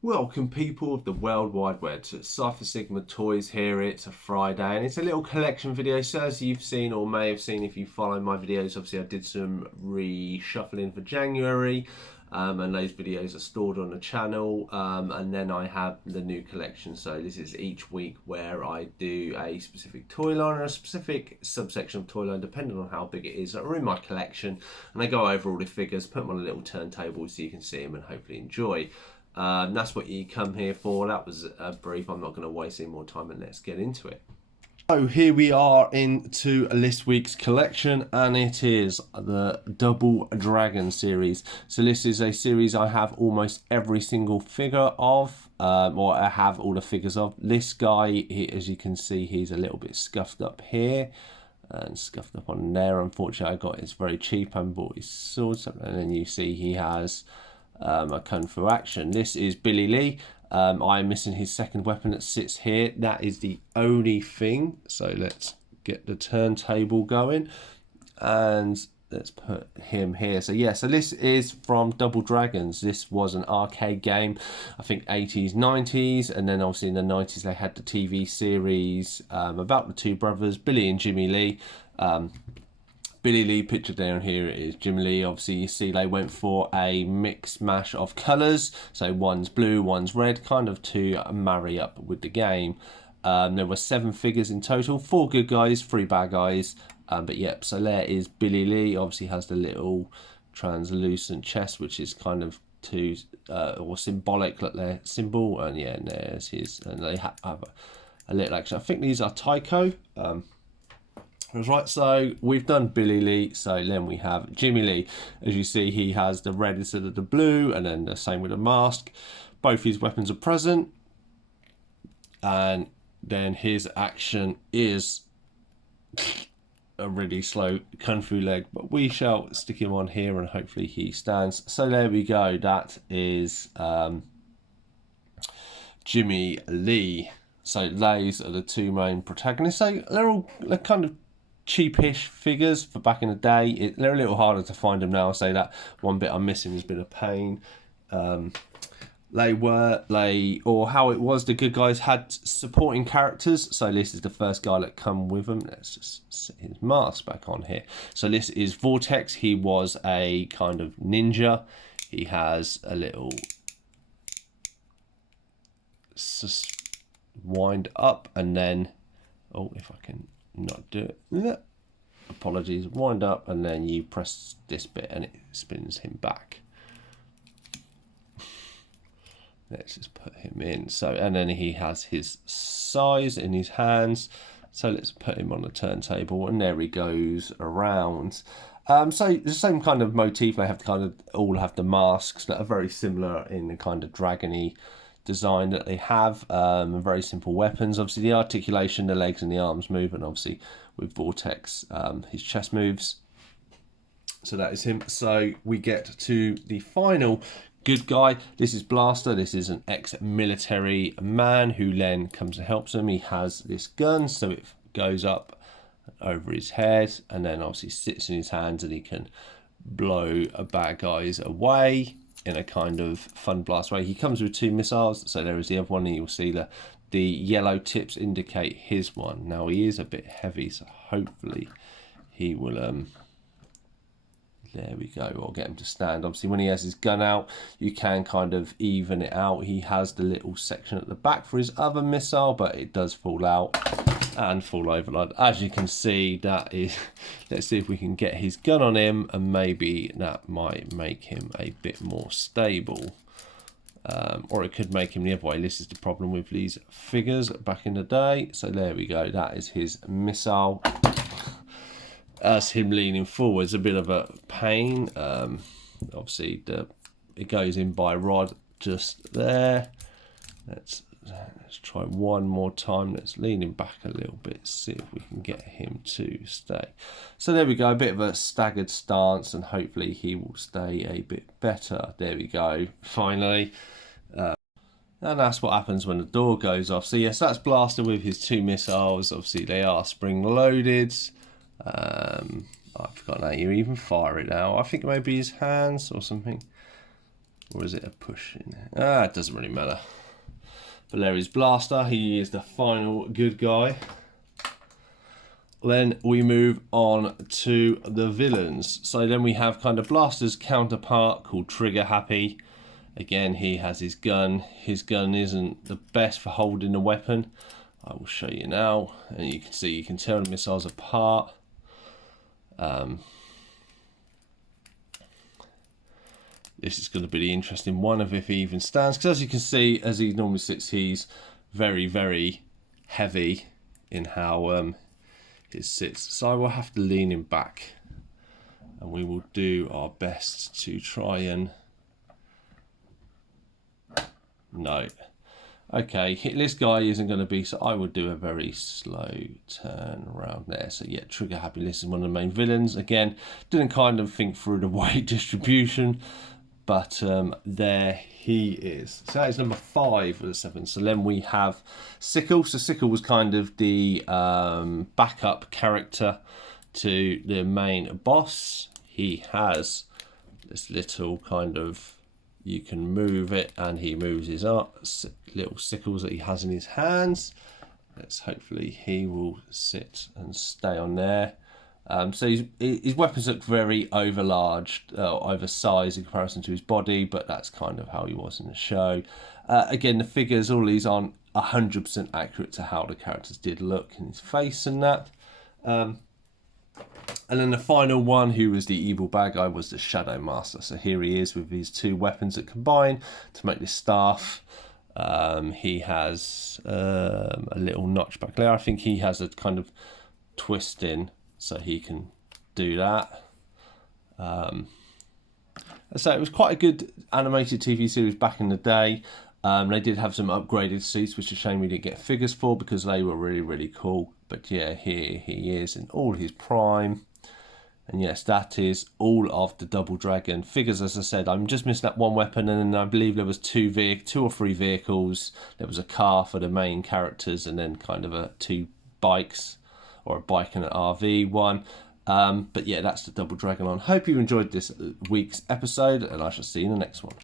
Welcome people of the World Wide Web to Cypher Sigma Toys here. It's a Friday and it's a little collection video. So as you've seen or may have seen if you follow my videos, obviously I did some reshuffling for January and those videos are stored on the channel and then I have the new collection. So this is each week where I do a specific toy line or a specific subsection of toy line depending on how big it is that are in my collection, and I go over all the figures, put them on a little turntable so you can see them and hopefully enjoy. That's what you come here for. That was a brief. I'm not going to waste any more time and let's get into it. So here we are into this week's collection, and it is the Double Dragon series. So this is a series I have almost every single figure of, or I have all the figures of. This guy, as you can see, he's a little bit scuffed up here and scuffed up on there. Unfortunately, I got it's very cheap and bought his sword, and then you see he has a Kung Fu action. This is Billy Lee. I am missing his second weapon that sits here. That is the only thing. So let's get the turntable going and let's put him here. So yeah, so this is from Double Dragons. This was an arcade game, I think 80s, 90s, and then obviously in the 90s they had the TV series about the two brothers, Billy and Jimmy Lee. Billy Lee pictured down here is Jimmy Lee. Obviously you see they went for a mix mash of colours, so one's blue, one's red, kind of to marry up with the game. There were 7 figures in total, 4 good guys, 3 bad guys, but yep, so there is Billy Lee. Obviously has the little translucent chest, which is kind of to or symbolic, like their symbol, and yeah, and there's his, and they have a little action. I think these are Tycho. That's right, so we've done Billy Lee, so then we have Jimmy Lee. As you see, he has the red instead of the blue, and then the same with the mask. Both his weapons are present, and then his action is a really slow Kung Fu leg, but we shall stick him on here and hopefully he stands. So there we go, that is Jimmy Lee. So those are the two main protagonists. So they're kind of cheapish figures for back in the day. They're a little harder to find them now. I say that one bit I'm missing has been a pain. Or how it was, the good guys had supporting characters. So this is the first guy that come with them. Let's just set his mask back on here. So this is Vortex. He was a kind of ninja. He has a little wind up, and then if I can not do it, apologies, wind up, and then you press this bit and it spins him back. Let's just put him in. So, and then he has his size in his hands, so let's put him on the turntable, and there he goes around. So the same kind of motif. They have kind of all have the masks that are very similar in the kind of dragony design that they have. Very simple weapons. Obviously the articulation, the legs and the arms move, and obviously with Vortex his chest moves. So that is him. So we get to the final good guy. This is Blaster. This is an ex-military man who then comes and helps him. He has this gun, so it goes up over his head and then obviously sits in his hands, and he can blow bad guys away in a kind of fun blast way. He comes with 2 missiles, so there is the other one, and you'll see that the yellow tips indicate his one. Now he is a bit heavy, so hopefully he will there we go, I'll get him to stand. Obviously when he has his gun out, you can kind of even it out. He has the little section at the back for his other missile, but it does fall out and fall over. Like, as you can see, that is, let's see if we can get his gun on him, and maybe that might make him a bit more stable. Or it could make him the other way. This is the problem with these figures back in the day. So there we go, that is his missile. As him leaning forwards, a bit of a pain. Obviously it goes in by rod just there. Let's try one more time. Let's lean him back a little bit, see if we can get him to stay. So there we go, a bit of a staggered stance, and hopefully he will stay a bit better. There we go, finally. And that's what happens when the door goes off. So yes, that's Blaster with his 2 missiles. Obviously they are spring loaded. I've forgotten how you even fire it now. I think maybe his hands or something. Or is it a push in there? It doesn't really matter. Valeri's Blaster, he is the final good guy. Then we move on to the villains. So then we have kind of Blaster's counterpart called Trigger Happy. Again, he has his gun. His gun isn't the best for holding a weapon. I will show you now. And you can see, you can tear the missiles apart. This is going to be the interesting one of if he even stands. Because as you can see, as he normally sits, he's very, very heavy in how it sits. So I will have to lean him back. And we will do our best to try and... No. Okay, this guy isn't going to be... So I will do a very slow turn around there. So yeah, Trigger Happy. This is one of the main villains. Again, didn't kind of think through the weight distribution. But there he is. So that is number 5 of the 7. So then we have Sickle. So Sickle was kind of the backup character to the main boss. He has this little kind of, you can move it and he moves his little sickles that he has in his hands. Let's hopefully he will sit and stay on there. So his weapons look very oversized in comparison to his body, but that's kind of how he was in the show. Again, the figures, all these aren't 100% accurate to how the characters did look in his face and that. And then the final one, who was the evil bad guy, was the Shadow Master. So here he is with his 2 weapons that combine to make this staff. He has a little notch back there. I think he has a kind of twist in, so he can do that. So it was quite a good animated TV series back in the day. They did have some upgraded suits, which is a shame we didn't get figures for because they were really, really cool. But yeah, here he is in all his prime. And yes, that is all of the Double Dragon figures. As I said, I'm just missing that one weapon, and then I believe there was 2 or 3 vehicles. There was a car for the main characters, and then kind of 2 bikes, or a bike and an RV one. But yeah, that's the Double Dragon on. Hope you enjoyed this week's episode, and I shall see you in the next one.